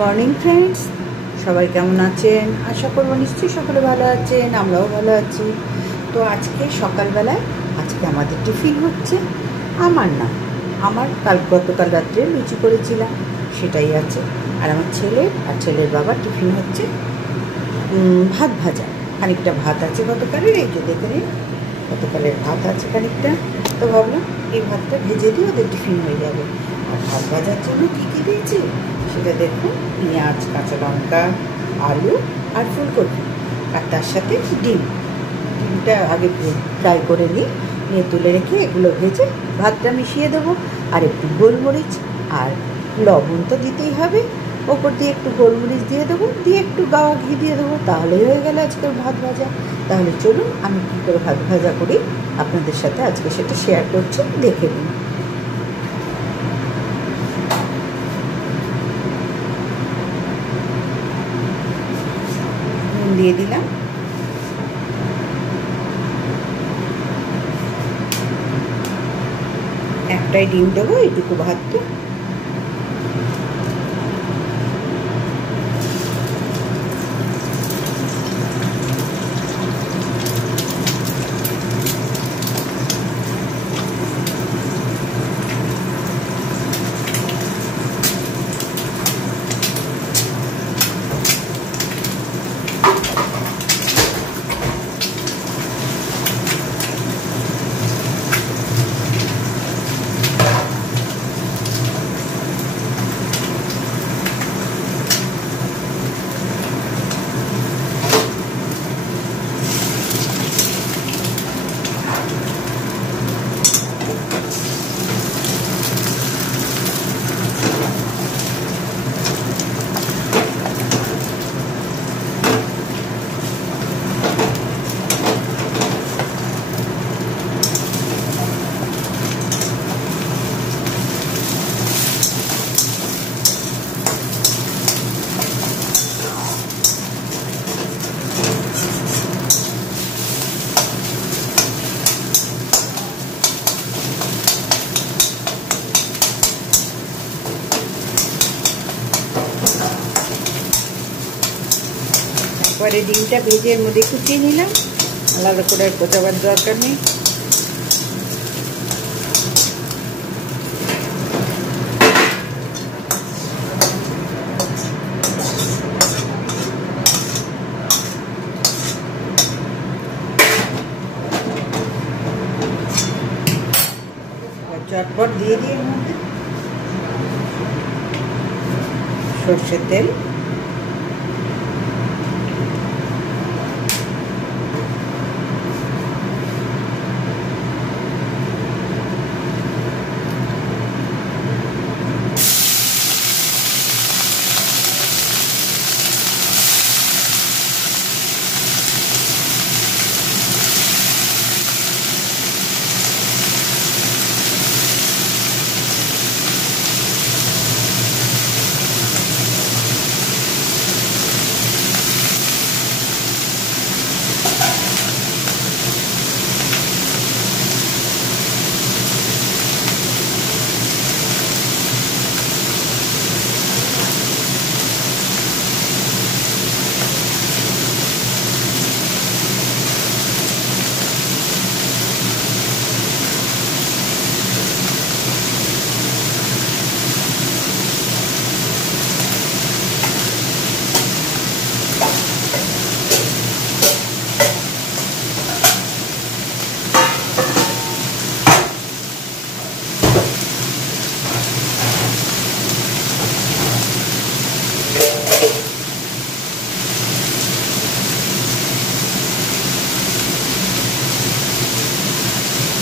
Morning friends, সবাই কেমন আছেন? আশা করব নিশ্চয়ই সকলে ভালো আছেন, আমরাও ভালো আছি। তো আজকে সকালবেলায় আমাদের টিফিন হচ্ছে। আমার গতকাল রাত্রে লুচি করেছিলাম, সেটাই আছে। আর আমার ছেলের বাবার টিফিন হচ্ছে ভাত ভাজা। খানিকটা ভাত আছে গতকালের, এই যে দেখে নিন, গতকালের ভাত আছে খানিকটা। তো ভাবলাম এই ভাতটা ভেজে দিয়ে ওদের টিফিন হয়ে যাবে। আর ভাত ভাজার জন্য কী কী দিয়েছি সেটা দেখুন। পেঁয়াজ, কাঁচা লঙ্কা, আলু আর ফুলকপি, আর তার সাথে ডিমটা আগে ফ্রাই করে নিয়ে তুলে রেখে এগুলো ভেজে ভাতটা মিশিয়ে দেবো। আর একটু গোলমরিচ আর লবণ তো দিতেই হবে, ওপর দিয়ে একটু গোলমরিচ দিয়ে দেবো, দিয়ে একটু গাওয়া ঘি দিয়ে দেবো, তাহলেই হয়ে গেল আজকের ভাত ভাজা। তাহলে চলুন আমি কী করে ভাত ভাজা করি আপনাদের সাথে আজকে সেটা শেয়ার করছি, দেখে নিন। নুন দিয়ে দিলাম, একটাই ডিম দেবো এইটুকু ভাতটা। পরে ডিমটা ভেজে এর মধ্যে কুচিয়ে নিলাম, আলাদা করে আর কোচাবার দরকার নেই। চটপট দিয়ে দিয়ে এর মধ্যে সর্ষের তেল,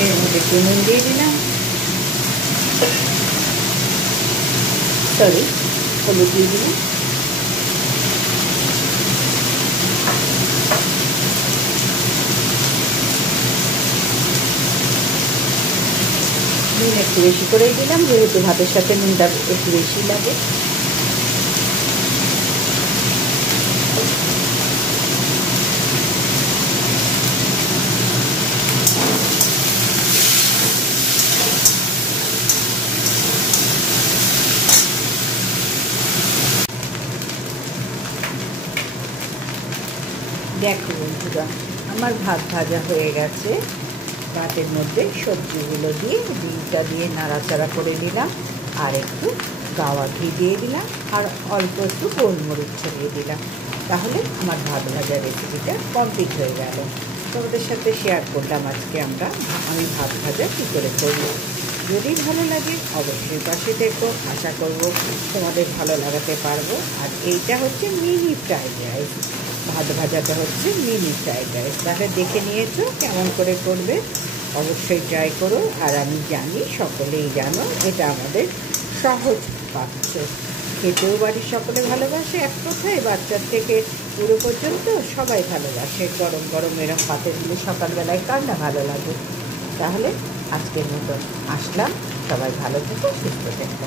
এর মধ্যে একটু নুন দিয়ে দিলাম, হলুদ দিয়ে দিলাম, নুন একটু বেশি করেই দিলাম, যেহেতু ভাতের সাথে নুনটা একটু বেশি লাগে। দেখো বন্ধুরা, আমার ভাত ভাজা হয়ে গেছে। ভাতের মধ্যে সবজিগুলো দিয়ে ডিমটা দিয়ে নাড়াচাড়া করে নিলাম, আর একটু গাওয়া ঘি দিয়ে দিলাম, আর অল্প একটু গোলমরিচ ছড়িয়ে দিলাম। তাহলে আমার ভাত ভাজা রেসিপিটা কমপ্লিট হয়ে গেল। তোমাদের সাথে শেয়ার করলাম আজকে আমি ভাত ভাজা কী করে করব। যদি ভালো লাগে অবশ্যই পাশে দেখো, আশা করব তোমাদের ভালো লাগাতে পারবো। আর এইটা হচ্ছে মিনি ফ্রাইড রাইস, ভাত ভাজাটা হচ্ছে মিনি ফ্রাইড রাইস। তাহলে দেখে নিয়েছো কেমন করে করবে, অবশ্যই ট্রাই করো। আর আমি জানি সকলেই জানো এটা আমাদের সহজ পাচ্য, খেতেও বাড়ির সকলে ভালোবাসে। এক কথায় বাচ্চার থেকে পুরো পর্যন্ত সবাই ভালোবাসে। গরম গরম এরম পাতে দিলে সকালবেলায় কার না ভালো লাগে। তাহলে আজকের মতো আসলাম, সবাই ভালো থেকো, সুস্থ থেকো।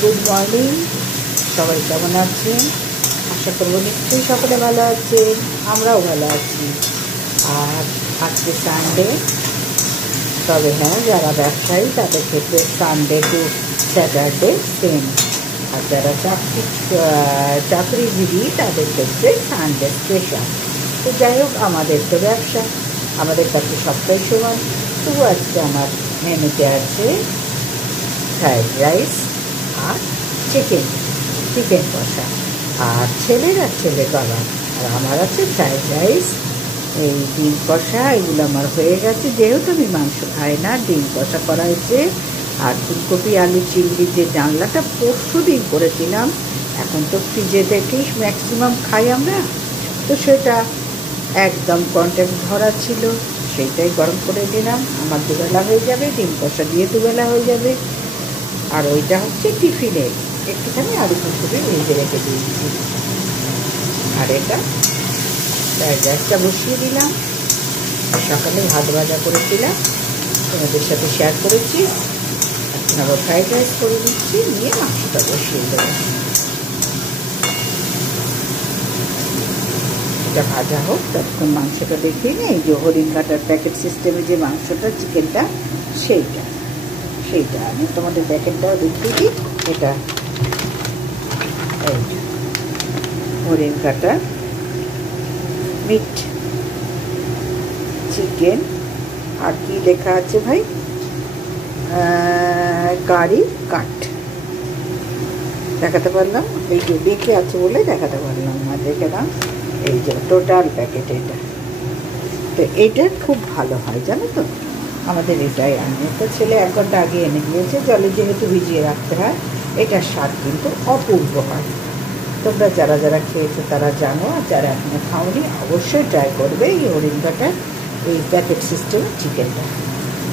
গুড মর্নিং, সবাই কেমন আছেন? আশা করবো নিশ্চয়ই সকলে ভালো আছেন, আমরাও ভালো আছি। আর আজকে সানডে, তবে হ্যাঁ, যারা ব্যবসায়ী তাদের ক্ষেত্রে সানডে টু স্যাটারডে সেম, আর যারা চাকরিজীবী তাদের ক্ষেত্রে সানডে স্পেশাল। তো যাই হোক, আমাদের তো ব্যবসা, আমাদের কাছে সবটাই সমান। তবু আজকে আমার মেনুতে আছে ফ্রাইড রাইস আর চিকেন কষা, আর ছেলের কাবাব। আর আমার আছে ফ্রাইড রাইস, এই ডিম কষা, এগুলো আমার হয়ে গেছে। যেহেতু আমি মাংস খাই না, ডিম কষা করা হয়েছে। আর ফুলকপি আলু চিংড়ির যে জানলাটা পরশু দিন করেছিলাম, এখন তো ফ্রিজে থেকেই ম্যাক্সিমাম খাই আমরা, তো সেটা একদম কন্ট্যাক্ট ধরা ছিল, সেইটাই গরম করে দিলাম। আমার দুবেলা হয়ে যাবে, ডিম কষা দিয়ে দুবেলা হয়ে যাবে। আর ওইটা হচ্ছে টিফিনে একটুখানি আলু ফুলকপি ভেজে রেখে দিয়েছি। আর এটা ফ্রাইড রাইসটা বসিয়ে দিলাম। সকালে ভাত ভাজা করেছিলাম, তোমাদের সাথে শেয়ার করেছি। এখন আবার ফ্রাইড রাইস করে দিচ্ছি, নিয়ে মাংসটা বসিয়ে দেবো। এটা ভাজা হোক, ততক্ষণ মাংসটা দেখিয়ে নিই। এই যে হরিণ কাটার প্যাকেট সিস্টেমে যে মাংসটা, চিকেনটা, সেইটা আমি তোমাদের প্যাকেটটাও দেখিয়ে দিই। এটা এই হরিণ কাটার মিট চিকেন। আর কি লেখা আছে ভাই? কারি কাট। দেখাতে পারলাম, এই যে দেখে আছে বলে দেখাতে পারলাম না। দেখে নাও, এই যে টোটাল প্যাকেট এটা। তো এইটা খুব ভালো হয় জানো তো, আমাদের এটাই আনে। তো ছেলে 1 ঘন্টা আগে এনে দিয়েছে, জলে যেহেতু ভিজিয়ে রাখতে হয়। এটার স্বাদ কিন্তু অপূর্ব হয়। তোমরা যারা যারা খেয়েছো তারা জানো, আর যারা এখনো খাওনি অবশ্যই ট্রাই করবে এই হরিণ কাটার এই প্যাকেট সিস্টেমের চিকেনটা।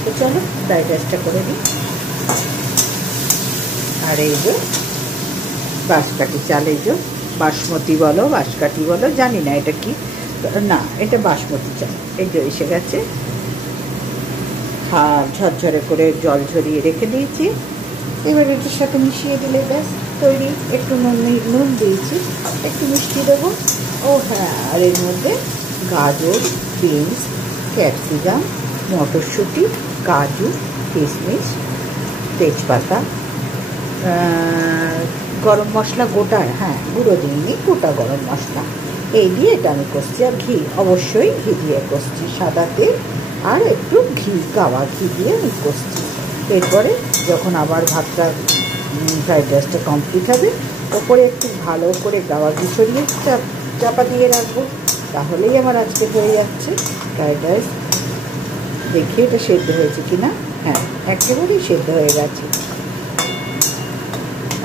তো চলো ফ্রাইড রাইসটা করে দিই। আর এই যে বাঁশকাঠি চাল, এই যে বাসমতি বলো বাঁশকাঠি বলো জানি না এটা কি, না এটা বাসমতি চাল। এই যে এসে গেছে, ঝরঝরে করে জল ঝরিয়ে রেখে দিয়েছি। এবার এটার সাথে মিশিয়ে দিলে ব্যাস তৈরি। একটু নুন দিয়েছি, একটু মিষ্টি দেবো। ও হ্যাঁ, আর এর মধ্যে গাজর, বিনস, ক্যাপসিকাম, মটরশুঁটি, কাজু, কিশমিশ, তেজপাতা, গরম মশলা গোটা, হ্যাঁ গুঁড়ো দিইনি, গোটা গরম মশলা, এই দিয়ে এটা আমি কষছি। আর ঘি, অবশ্যই ঘি দিয়ে কষছি, সাদা তেল আর একটু ঘি, গাওয়া ঘি দিয়ে আমি কষছি। এরপরে যখন আবার ভাতটা ফ্রাইড রাইসটা কমপ্লিট হবে, ওপরে একটু ভালো করে গাওয়া ঘি ছড়িয়ে চাপা দিয়ে রাখবো। তাহলেই আমার আজকে হয়ে যাচ্ছে ফ্রাইড রাইস। দেখি এটা সেদ্ধ হয়েছে কিনা। হ্যাঁ, একেবারেই সেদ্ধ হয়ে গেছে।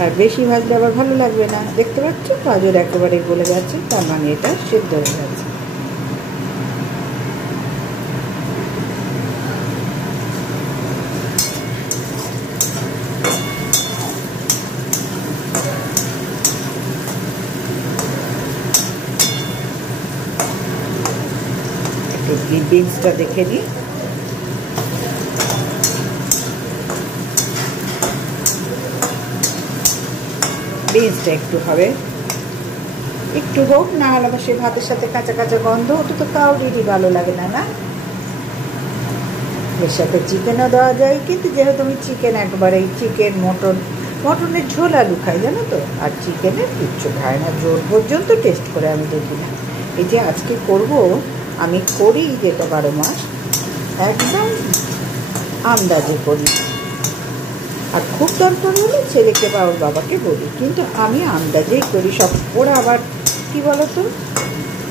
আর বেশি ভাজলে আবার ভালো লাগবে না। দেখতে পাচ্ছ গাজর একেবারে গলে গেছে, তার মানে এটা সেদ্ধ হয়ে গেছে। একটু বিনসটা দেখে নিই, বিনসটা একটু হবে, একটু হোক, না হলে সে ভাতের সাথে কাঁচা কাঁচা গন্ধ, ওটা তো কাউরিরই ভালো লাগে না। না, এর সাথে চিকেনও দেওয়া যায়, কিন্তু যেহেতু আমি চিকেন একবারে চিকেন মটনের ঝোল আলু খাই জানো তো, আর চিকেনের কিচ্ছু খায় না, ঝোল পর্যন্ত টেস্ট করে আমি দেখি না। এই যে আজকে করব, আমি করি যেটা 12 মাস একদম আন্দাজে করি, আর খুব দরকার হলে ছেলেকে বা ওর বাবাকে বলি, কিন্তু আমি আন্দাজেই করি সব। ওরা আবার কী বলতো,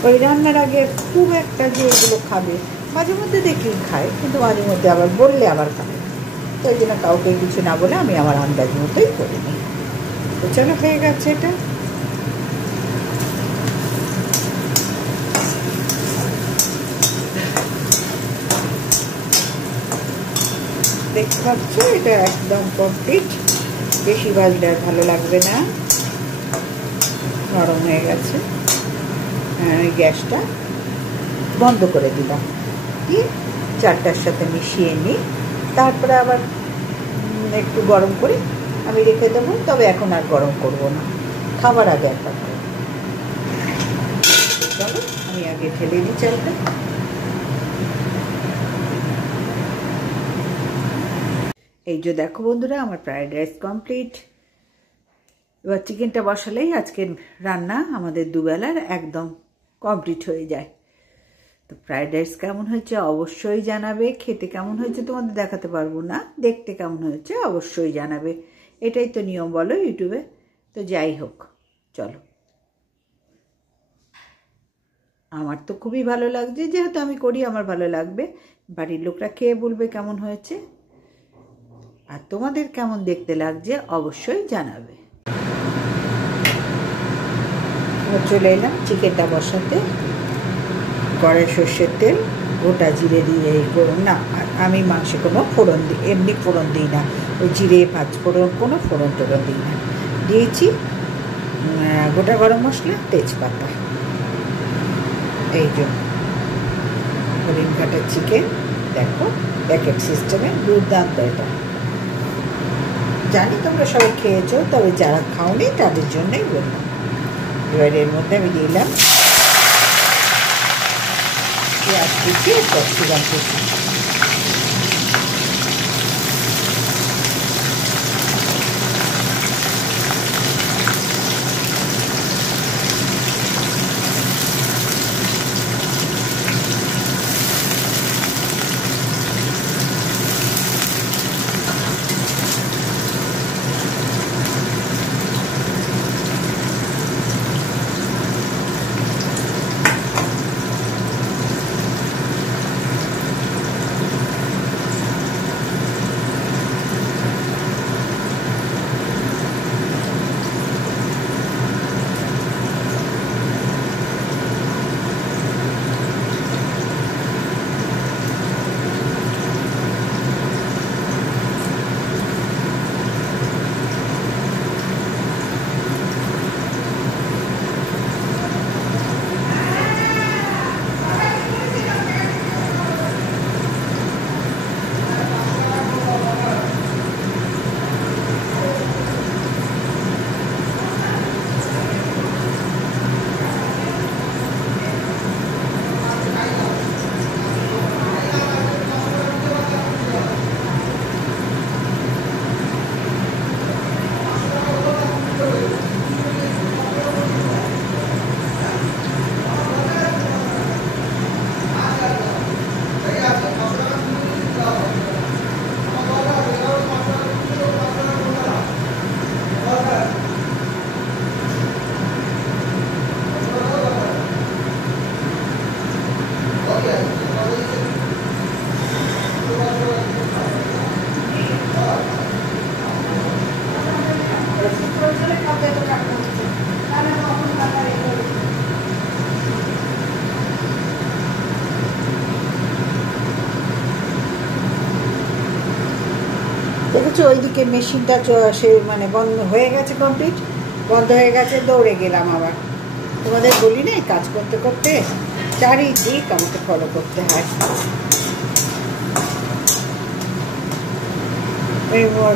ওই রান্নার আগে খুব একটা যে এগুলো খাবে, মাঝে মধ্যে দেখি খায়, কিন্তু মাঝে মধ্যে আবার বললে আবার খাবে, তো ওই জন্য কাউকে কিছু না বলে আমি আমার আন্দাজ মতোই করে নিই। তো চলো, হয়ে গেছে এটা। দেখতে পাচ্ছ এটা একদম কমপ্লিট, বেশি ভাজলে আর ভালো লাগবে না, নরম হয়ে গেছে। গ্যাসটা বন্ধ করে দিলাম, দিয়ে চারটার সাথে মিশিয়ে নিই, তারপরে আবার একটু গরম করে আমি রেখে দেবো। তবে এখন আর গরম করব না, খাবার আগে একবার করব। চলো আমি আগে ঢেলে দিই চালটা। এই যে দেখো বন্ধুরা, আমার ফ্রাইড রাইস কমপ্লিট। এবার চিকেনটা বসালেই আজকের রান্না আমাদের দুবেলার একদম কমপ্লিট হয়ে যায়। তো ফ্রাইড রাইস কেমন হয়েছে অবশ্যই জানাবে, খেতে কেমন হয়েছে তোমাদের দেখাতে পারবো না, দেখতে কেমন হয়েছে অবশ্যই জানাবে, এটাই তো নিয়ম বলো ইউটিউবে। তো যাই হোক, চলো, আমার তো খুবই ভালো লাগছে, যেহেতু আমি করি আমার ভালো লাগবে, বাড়ির লোকরা খেয়ে বলবে কেমন হয়েছে, আর তোমাদের কেমন দেখতে লাগছে অবশ্যই জানাবে। চলে এলাম চিকেনটা বসাতে, কড়াই সর্ষের তেল, গোটা জিরে দিয়ে না, আমি মাংসে কোনো ফোড়ন দিই, এমনি ফোড়ন দিই না, ওই জিরে পাঁচ ফোড়ন কোনো ফোড়ন টোড়ন দিই না। দিয়েছি গোটা গরম মশলা, তেজপাতা, এই জন্য হরিণ কাটা চিকেন, দেখো প্যাকেট সিস্টেমে দুর্দান্ত। এটা জানি তোমরা সবাই খেয়েছো, তবে যারা খাওনি তাদের জন্যই বললাম। এবার এর মধ্যে আমি দিলাম পেঁয়াজ কুচি, ক্যাপসিকাম কুচি, দেখেছো ওইদিকে মেশিনটা সে মানে বন্ধ হয়ে গেছে, কমপ্লিট বন্ধ হয়ে গেছে। দৌড়ে গেলাম আবার, তোমাদের বলি না কাজ করতে করতে চারিদিক আমাকে ফলো করতে হয়।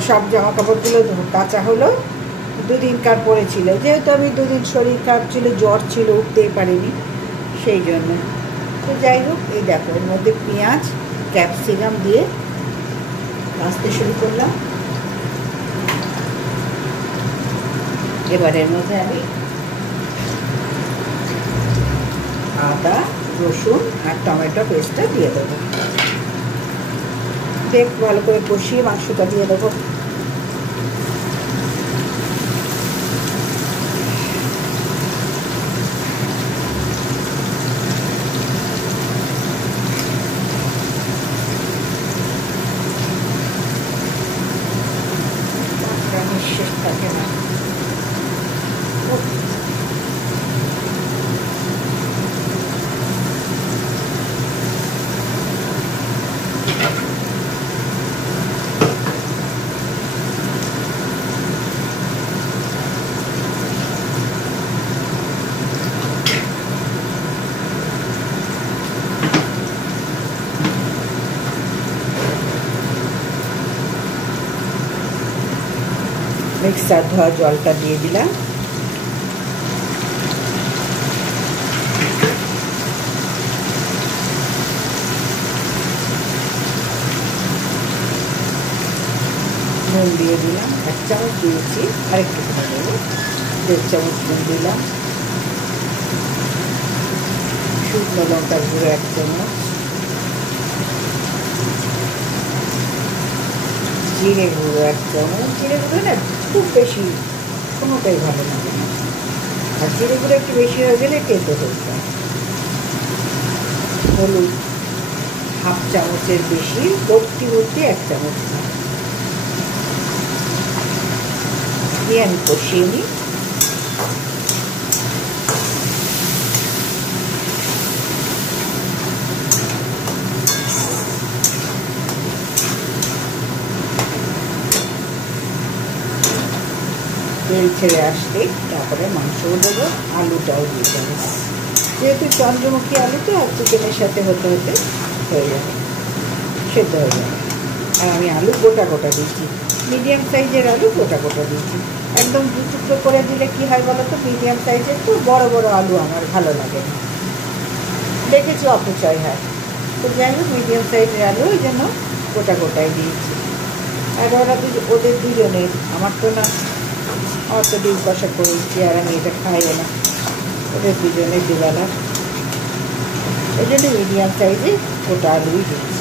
সব জামা কাপড়গুলো কাঁচা হলো, দুদিনকার পড়েছিল, যেহেতু আমি দুদিন শরীর খারাপ ছিল, জ্বর ছিল, উঠতেই পারিনি, সেই জন্য। তো যাই হোক, এই দেখো এর মধ্যে পেঁয়াজ ক্যাপসিকাম দিয়ে ভাজতে শুরু করলাম। এবার এর মধ্যে আমি আদা, রসুন আর টমেটো পেস্টটা দিয়ে দেবো। দেখ ভালো করে কষিয়ে মাংসটা দিয়ে দেবো। নিঃশ্বাস থাকে না। মিক্সার ধোয়া জলটা দিয়ে দিলাম। নুন দিয়ে দিলাম, 1 চামচ দিয়েছি, আরেকটু করে দেবো, 1.5 চামচ নুন দিলাম। শুকনো লঙ্কার গুঁড়ো 1 চামচ, জিরে গুঁড়ো 1 চামচ। জিরে গুঁড়ো না খুব বেশি কোনোটাই ভালো লাগে না, আর জিরে গুঁড়ো একটু বেশি হয়ে গেলে তেতো হয়ে যায়। হলুদ 1/2 চামচের বেশি, ভর্তি 1 চামচ দিয়ে আমি কষিয়ে নিই। তেল ছেড়ে আসতে তারপরে মাংসও দেবো, আলুটাও দিয়ে দেবো। যেহেতু চন্দ্রমুখী আলু তো আর চিকেনের সাথে হতে হতে হয়ে যাবে, সেদ্ধ হয়ে যাবে। আর আমি আলু গোটা গোটা দিচ্ছি, মিডিয়াম সাইজের আলু গোটা গোটা দিচ্ছি। একদম 2 টুকরো করে দিলে কী হয় বলো তো, মিডিয়াম সাইজের তো বড় বড় আলু আমার ভালো লাগে না, দেখেছি অপচয় হয়। তো যাই হোক, মিডিয়াম সাইজের আলু ওই জন্য গোটা গোটাই দিয়েছি। আর ওদের দুজনের, আমার তো না, আমার তো ডিম কষা করেছি আর আমি এটা খাইও না, ওদের দুজনের দুবেলা, ওই জন্য মিডিয়াম সাইজে গোটা আলুই দিচ্ছি।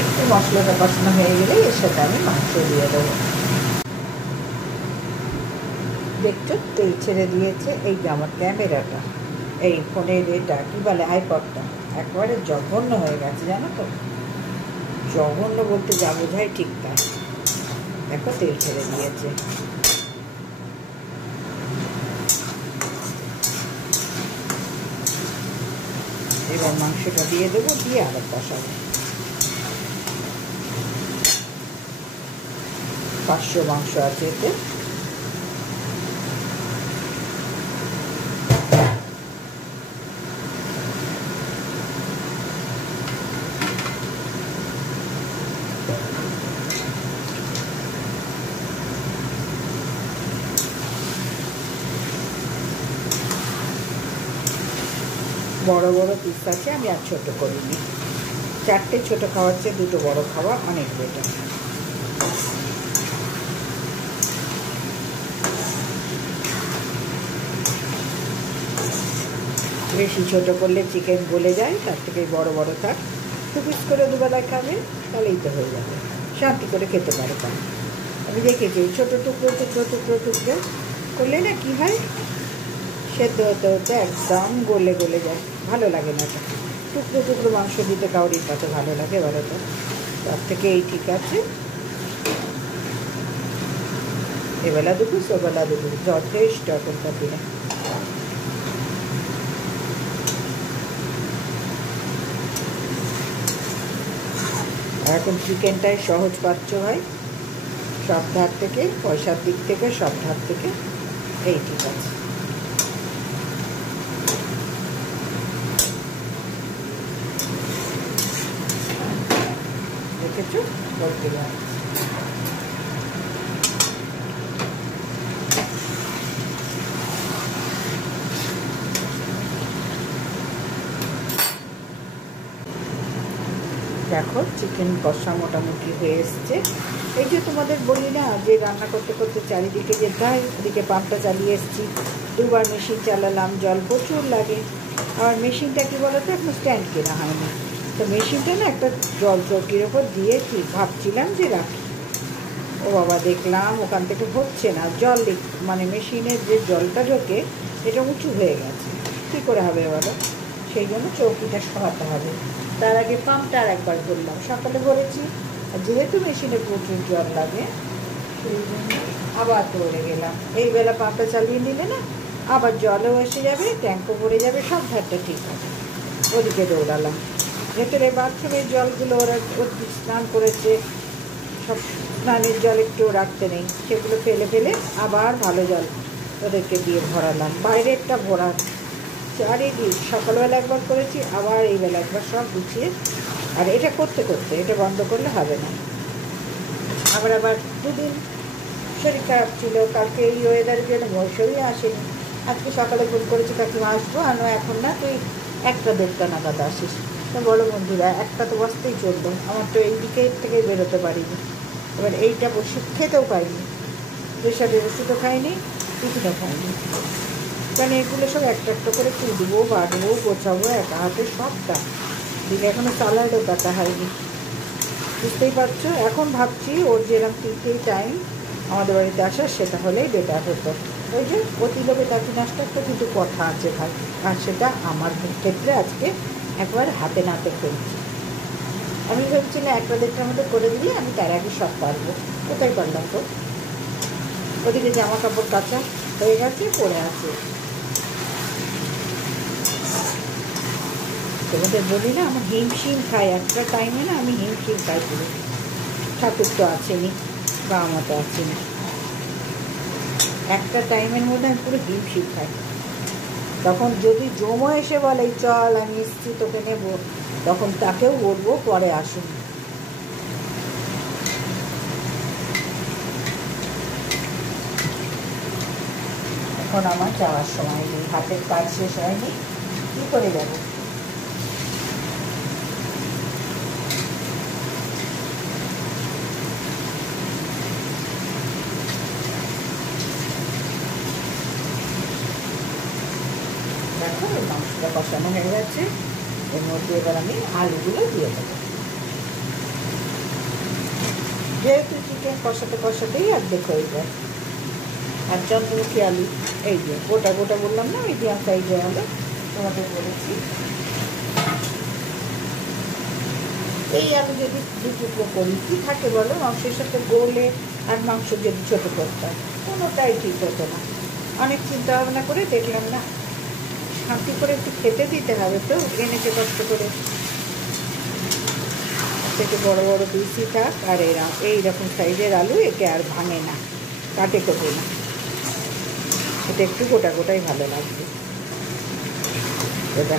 একটু মশলাটা কষানো হয়ে গেলে এর সাথে আমি মাংস দিয়ে দেবো। দেখছো তেল ছেড়ে দিয়েছে। এই যে আমার ক্যামেরাটা, এই ফোনের এটা কী বলে, আইপডটা একেবারে জঘন্য হয়ে গেছে জানো তো। জঘন্য বলতে যা বোঝায় ঠিক তা। দেখো তেল ছেড়ে দিয়েছে। এবার মাংসটা দিয়ে দেবো, দিয়ে আবার কষাবো। 500 মাংস আছে এতে। বড় বড় পিস আছে, আমি আর ছোটো করিনি। 4টে ছোটো খাওয়ার চেয়ে 2টো বড় খাওয়া অনেক বেটার। বেশি ছোটো করলে চিকেন গলে যায়, তার থেকে বড় বড় থাক। 2 পিস করে দুবেলায় খাবে, তাহলেই তো হয়ে যাবে, শান্তি করে খেতে পারে। আমি দেখেছি ছোটো টুকরো টুকরো টুকরো টুকরো করলে না কী হয়, সেদ্ধ হতে হতে একদম গলে গলে যায়, ভালো লাগে না। এটা টুকরো টুকরো মাংস দিতে কাউরির কাছে ভালো লাগে বলো তো, তার থেকে এই ঠিক আছে। এবেলা 2 পিস, ওবেলা 2 পিস, যথেষ্ট এখনকার দিনে। এখন চিকেনটাই সহজ পাচ্ছ ভাই, সব ধার থেকে, পয়সার দিক থেকে, সব ধার থেকে এই ঠিক আছে। দেখেছো বলতে পারি। দেখো চিকেন কষা মোটামুটি হয়ে এসছে। এই যে তোমাদের বলি না যে রান্না করতে করতে চারিদিকে যেতে হয়, ওদিকে পাম্পটা চালিয়ে এসেছি, দুবার মেশিন চালালাম, জল প্রচুর লাগে। আর মেশিনটা কী বলো তো, এখন স্ট্যান্ড কেনা হয়নি, তো মেশিনটা না একটা জল চৌকির ওপর দিয়েছি, ভাবছিলাম যে রাখি। ও বাবা, দেখলাম ওখান থেকে হচ্ছে না, জল মানে মেশিনের যে জলটা ঢোকে এটা উঁচু হয়ে গেছে, কী করে হবে বলো? সেই জন্য চৌকিটা সরাতে হবে। তার আগে পাম্পটা আর একবার ভরলাম, সকালে ভরেছি, আর যেহেতু মেশিনে প্রচুর জল লাগে সেই জন্য আবার দৌড়ে গেলাম। এই বেলা পাম্পটা চালিয়ে নিলে না আবার জলও এসে যাবে, ট্যাঙ্কও ভরে যাবে, সব ধারটা ঠিক হবে। ওদিকে দৌড়ালাম। ভেতরে বাথরুমের জলগুলো ওরা স্নান করেছে, সব স্নানের জল একটু রাখতে নেই, সেগুলো ফেলে ফেলে আবার ভালো জল ওদেরকে দিয়ে ভরালাম। বাইরেরটা ভরা চারিদিক সকালবেলা একবার করেছি, আবার এই বেলা একবার, সব গুছিয়ে। আর এটা করতে করতে এটা বন্ধ করলে হবে না। আবার দুদিন শরীর খারাপ ছিল, কালকে এই ওয়েদারের জন্য শরীর আসেনি। আজকে সকালে ফোন করেছি কাকিমা আসবো, আর এখন না তুই 1-1:30 নাগাদ আসিস। তো বলো বন্ধুরা, একটা তো বসতেই চলতো, আমার তো এই দিকে থেকে বেরোতে পারিনি। এবার এইটা বসে খেতেও পাইনি, প্রেশারের ওষুধও খাইনি, টিফিনও খাইনি, কারণ এগুলো সব একটা একটা করে তুলবো, বাড়বো, গোছাবো একা হাতে সবটা দিকে, এখনও স্যালাডও কাটা হয়নি। বুঝতেই পারছো, এখন ভাবছি ওর যেরকম 3টেই টাইম আমাদের বাড়িতে আসার, সেটা হলেই বেটার হতো। ওই যে অতি লোভে তাঁতি নাচটা একটা কিন্তু কথা আছে ভাই, আর সেটা আমার ক্ষেত্রে আজকে একবার হাতে নাতে করেছি। আমি ভেবেছিলাম 1-1:30টার মতো করে দিলে আমি তার আগে সব পারবো, কোথায় পারলাম তো। ওদিকে জামা কাপড় কাচা হয়ে গেছে, পরে আছে। তোমাদের বলি না, আমার হিমশিম খাই একটা টাইমে, না আমি হিমশিম খাই পুরো। ঠাকুর তো আছেনি, বাবা মা তো আছেনি, একটা টাইমের মধ্যে আমি পুরো হিমশিম খাই। তখন যদি জমো এসে বলে চল আমি এসছি তোকে নেব, তখন তাকেও বলবো পরে আসুন। এখন আমার যাওয়ার সময় নেই, হাতের কাজ শেষ হয়নি, কী করে যাবো? দেখো মাংসটা কষানো হয়ে গেছে, এর মধ্যে এবার আমি আলুগুলো দিয়ে দেবো। যেহেতু চিকেন কষাতে কষাতেই অর্ধেক হয়ে যায়। আর চন্দ্রমুখী আলু এই যে গোটা গোটা বললাম না, মিডিয়াম সাইজে আলু তোমাদের বলেছি। এই আলু যদি 2 টুকরো করি কী থাকে বলো, মাংসের সাথে গোলে আর মাংস যদি ছোটো করতাম কোনোটাই ঠিক হতো না। অনেক চিন্তা ভাবনা করে দেখলাম না, শান্তি করে একটু খেতে দিতে হবে, তো এনেছে কষ্ট করে। থেকে বড় বড় পিসই থাক, আর এইরকম সাইজের আলু একে আর ভাঙে না, কাটে কোটে না, এটা একটু গোটা গোটাই ভালো লাগবে। এটা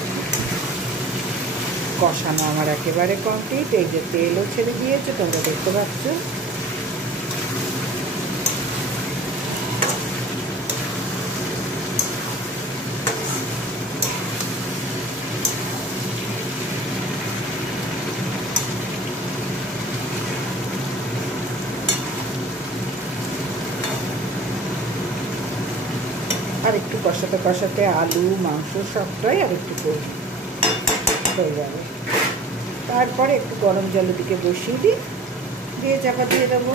কষানো আমার একেবারে কমপ্লিট। এই যে তেলও ছেড়ে দিয়েছে, তোমরা দেখতে পাচ্ছ। আর একটু কষাতে কষাতে আলু মাংস সবটাই আর একটু হয়ে যাবে। তারপরে একটু গরম জলের দিকে বসিয়ে দিই, দিয়ে চাপা দিয়ে দেবো।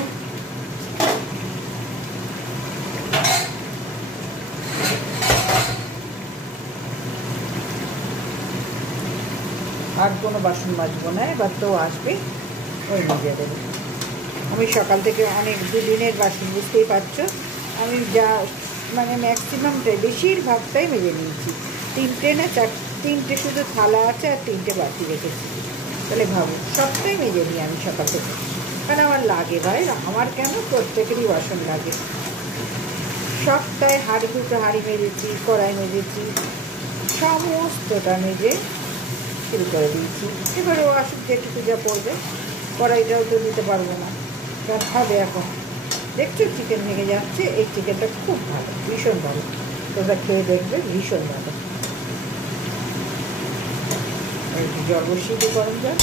আর কোনো বাসন মাজবো না, এবার তো আসবে, ওই মেজে দেবো। আমি সকাল থেকে অনেক দুদিনের বাসন, বুঝতেই পারছো। আমি যা মানে ম্যাক্সিমামটাই বেশিরভাগটাই মেজে নিয়েছি। 3টে না 3টে শুধু থালা আছে, আর 3টে বাটি রেখেছি। তাহলে ভাবো, সবটাই মেজে নিই আমি সকাল থেকে, কারণ আমার লাগে ভাই, আমার কেন প্রত্যেকেরই বাসন লাগে। সবটাই হাঁড়ি দুটো হাঁড়ি মেজেছি, কড়াই মেজেছি, সমস্তটা মেজে শুরু করে দিয়েছি। এবার ও আসুক যেটুকু যা পড়বে কড়াইটাও তো দিতে পারবো না, কারণ হবে এখন। দেখছো চিকেন ভেঙে যাচ্ছে, এই চিকেনটা খুব ভালো, ভীষণ ভালো, তোমরা খেয়ে দেখবে, ভীষণ ভালো। একটু জল বসিয়ে দিই, গরম জল।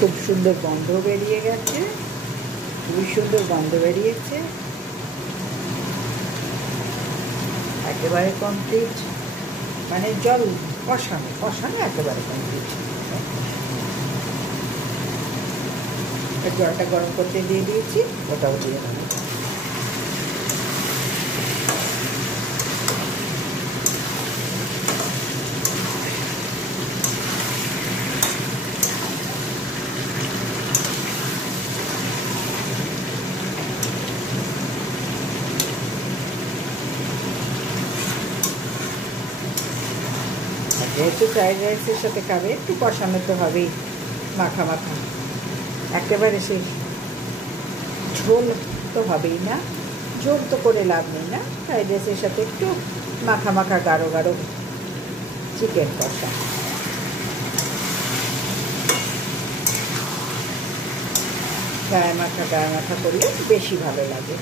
খুব সুন্দর গন্ধ বেরিয়ে গেছে, খুবই সুন্দর গন্ধ বেরিয়েছে, একেবারে কমপ্লিট। মানে জল কষানো কষানো একেবারে কমপ্লিট। জলটা গরম করতে দিয়ে দিয়েছি, ওটাও দিয়ে দেবো। যেহেতু ফ্রাইড রাইসের সাথে খাবে, একটু কষানো তো হবেই, মাখা মাখা, একেবারে শেষ। ঝোল তো হবেই না, ঝোল তো করে লাভ নেই না, ফ্রাইড রাইসের সাথে একটু মাখা মাখা গাঢ় গাঢ় চিকেন কষা। গায়ে মাখা করলে বেশি ভালো লাগে।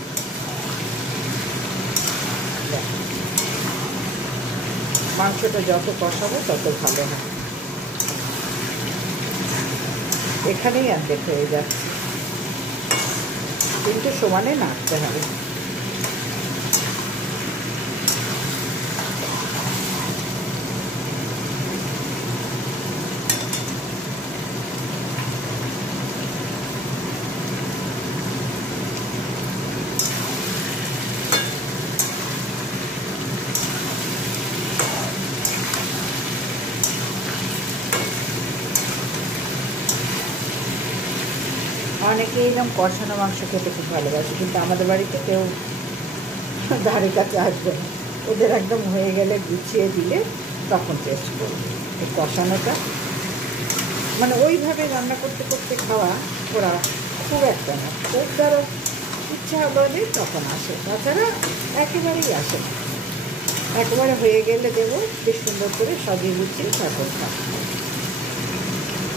মাংসটা যত কষাবো তত ভালো হয়। এখানেই অর্ধেক হয়ে যাচ্ছে, কিন্তু সমানে নাড়তে হবে। অনেকে এরকম কষানো মাংস খেতে খুব ভালোবাসে, কিন্তু আমাদের বাড়িতে কেউ ধারে কাছে আসবে না। ওদের একদম হয়ে গেলে গুছিয়ে দিলে তখন টেস্ট করবে। এই কষানোটা মানে ওইভাবে রান্না করতে করতে খাওয়া ওরা খুব একটা না, খুব ধরো ইচ্ছা হবে তখন আসে, তাছাড়া একেবারেই আসে না। একেবারে হয়ে গেলে দেবো, বেশ সুন্দর করে সাজিয়ে গুছিয়ে তারপর খাওয়া।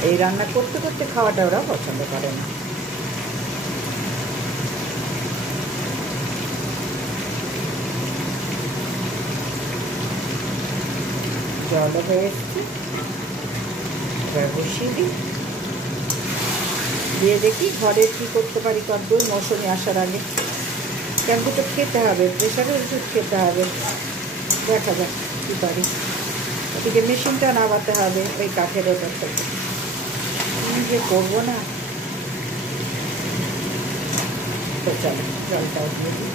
এই রান্না করতে করতে খাওয়াটা ওরা পছন্দ করে না। জলও হয়ে এসছে, এবার বসিয়ে দিই, দিয়ে দেখি ঘরে কী করতে পারি কতদূর মৌসুমি আসার আগে। কেন দুটো খেতে হবে, প্রেশারের ওষুধ খেতে হবে, দেখা যাক কী পারি। ওদিকে মেশিনটা নামাতে হবে ওই কাঠের ওটার থেকে, যে করবো না। তো চলো জলটা দিয়ে দিই।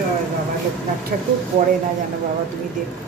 জয় বাবা লোকনাথ ঠাকুর, পড়ে না জানো বাবা, তুমি দেখো।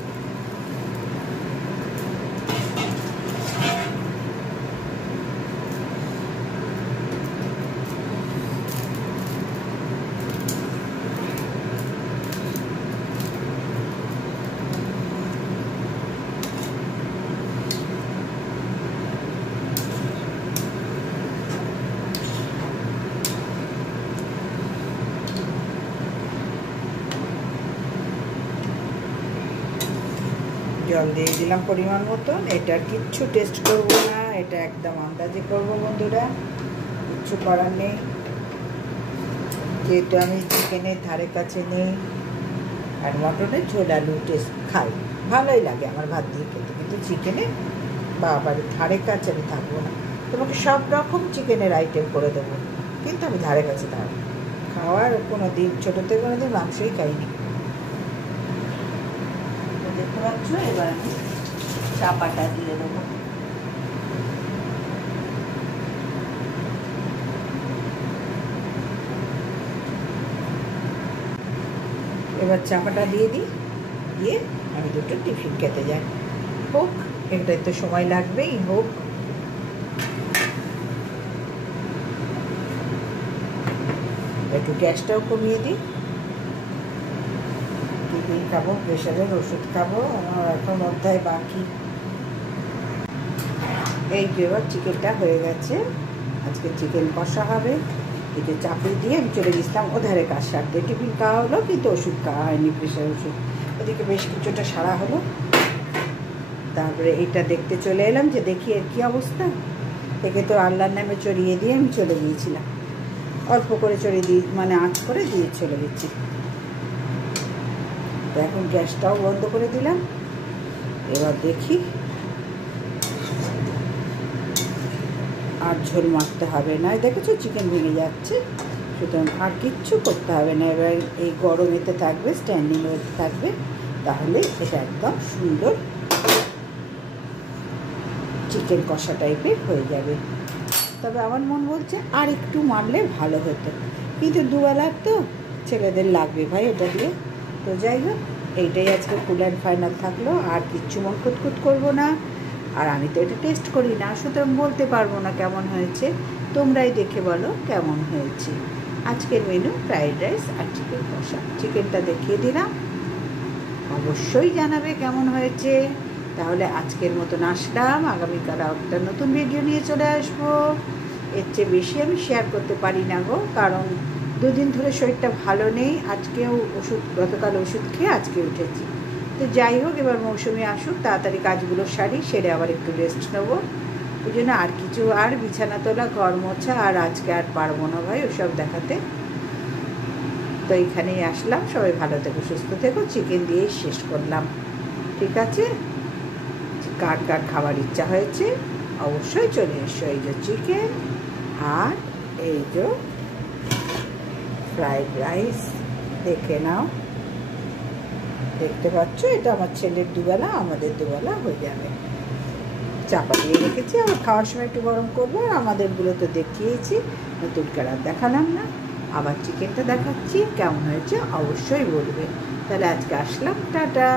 জল দিয়ে দিলাম পরিমাণ মতন। এটা কিচ্ছু টেস্ট করবো না, এটা একদম আন্দাজে করবো বন্ধুরা, কিচ্ছু করার নেই। যেহেতু আমি চিকেনের ধারে কাছে নেই, আর মটনের ঝোল আলু টেস্ট খাই, ভালোই লাগে আমার ভাত দিয়ে খেতে, কিন্তু চিকেনে বাবার ধারে কাছে আমি থাকবো না। তোমাকে সব রকম চিকেনের আইটেম করে দেবো, কিন্তু আমি ধারে কাছে থাকবো। খাওয়ার কোনো দিন ছোটোতে কোনো দিন মাংসই খাইনি। দেখতে পাচ্ছ, এবার আমি চাপাটা দিয়ে দেবো। এবার চাপাটা দিয়ে দিই, দিয়ে আমি দুটো টিফিন খেতে যাই। হোক, এটাই তো সময় লাগবেই, হোক। একটু গ্যাসটাও কমিয়ে দিই। টিফিন খাবো, প্রেশারের ওষুধ খাবো, আমার এখন অধ্যায় বাকি। এই যে এবার চিকেনটা হয়ে গেছে, আজকে চিকেন কষা হবে। এতে চাপিয়ে দিয়ে আমি চলে গেছিলাম ওধারে কাজ সারতে। টিফিন খাওয়া হলো, কিন্তু ওষুধ খাওয়া হয়নি, প্রেশার ওষুধ। ওদিকে বেশ কিছুটা সারা হলো। তারপরে এইটা দেখতে চলে এলাম, যে দেখি এর কী অবস্থা। একে তো আল্লাহর নামে চড়িয়ে দিয়ে আমি চলে গিয়েছিলাম, অল্প করে চড়িয়ে দিয়ে, মানে আঁচ করে দিয়ে চলে গেছি। তো এখন গ্যাসটাও বন্ধ করে দিলাম। এবার দেখি, আর ঝোল মারতে হবে না। দেখেছো চিকেন ভেঙে যাচ্ছে, সুতরাং আর কিচ্ছু করতে হবে না। এবার এই গরমেতে থাকবে, স্ট্যান্ডিং ওয়েতে থাকবে, তাহলে এটা একদম সুন্দর চিকেন কষা টাইপের হয়ে যাবে। তবে আমার মন বলছে আর একটু মারলে ভালো হতো, কিন্তু দুবেলার তো ছেলেদের লাগবে ভাই এটা দিয়ে। তো যাই হোক, এইটাই আজকে ফুল অ্যান্ড ফাইনাল থাকলো। আর কিচ্ছু মন খুঁতখুত করবো না। আর আমি তো এটা টেস্ট করি না, সুতরাং বলতে পারবো না কেমন হয়েছে। তোমরাই দেখে বলো কেমন হয়েছে। আজকের মেনু ফ্রাইড রাইস আর চিকেন কষা। চিকেনটা দেখিয়ে দিলাম, অবশ্যই জানাবে কেমন হয়েছে। তাহলে আজকের মতন আসলাম, আগামীকাল একটা নতুন ভিডিও নিয়ে চলে আসবো। এর চেয়ে বেশি আমি শেয়ার করতে পারি না গো, কারণ দুদিন ধরে শরীরটা ভালো নেই। আজকেও ওষুধ, গতকাল ওষুধ খেয়ে আজকে উঠেছি। তো যাই হোক, এবার মৌসুমি আসুক, তাড়াতাড়ি কাজগুলো সারি, সেরে আবার একটু রেস্ট নেবো। ওই জন্য আর কিছু, আর বিছানা তোলা, ঘর মোছা আর আজকে আর পারবো না ভাই ওসব দেখাতে। তো এইখানেই আসলাম। সবাই ভালো থেকো, সুস্থ থেকো। চিকেন দিয়েই শেষ করলাম, ঠিক আছে? কার কার খাবার ইচ্ছা হয়েছে অবশ্যই চলে এসো। এই যে চিকেন, আর এই যে ফ্রাইড রাইস, দেখে নাও। দেখতে পাচ্ছ, এটা আমার ছেলের দুবেলা, আমাদের দুবেলা হয়ে যাবে। চাপা দিয়ে রেখেছি, আবার খাওয়ার সময় একটু গরম করবো। আর আমাদেরগুলো তো দেখিয়েছি, নতুন করে আর দেখালাম না। আবার চিকেনটা দেখাচ্ছি, কেমন হয়েছে অবশ্যই বলবে। তাহলে আজকে আসলাম, টাটা।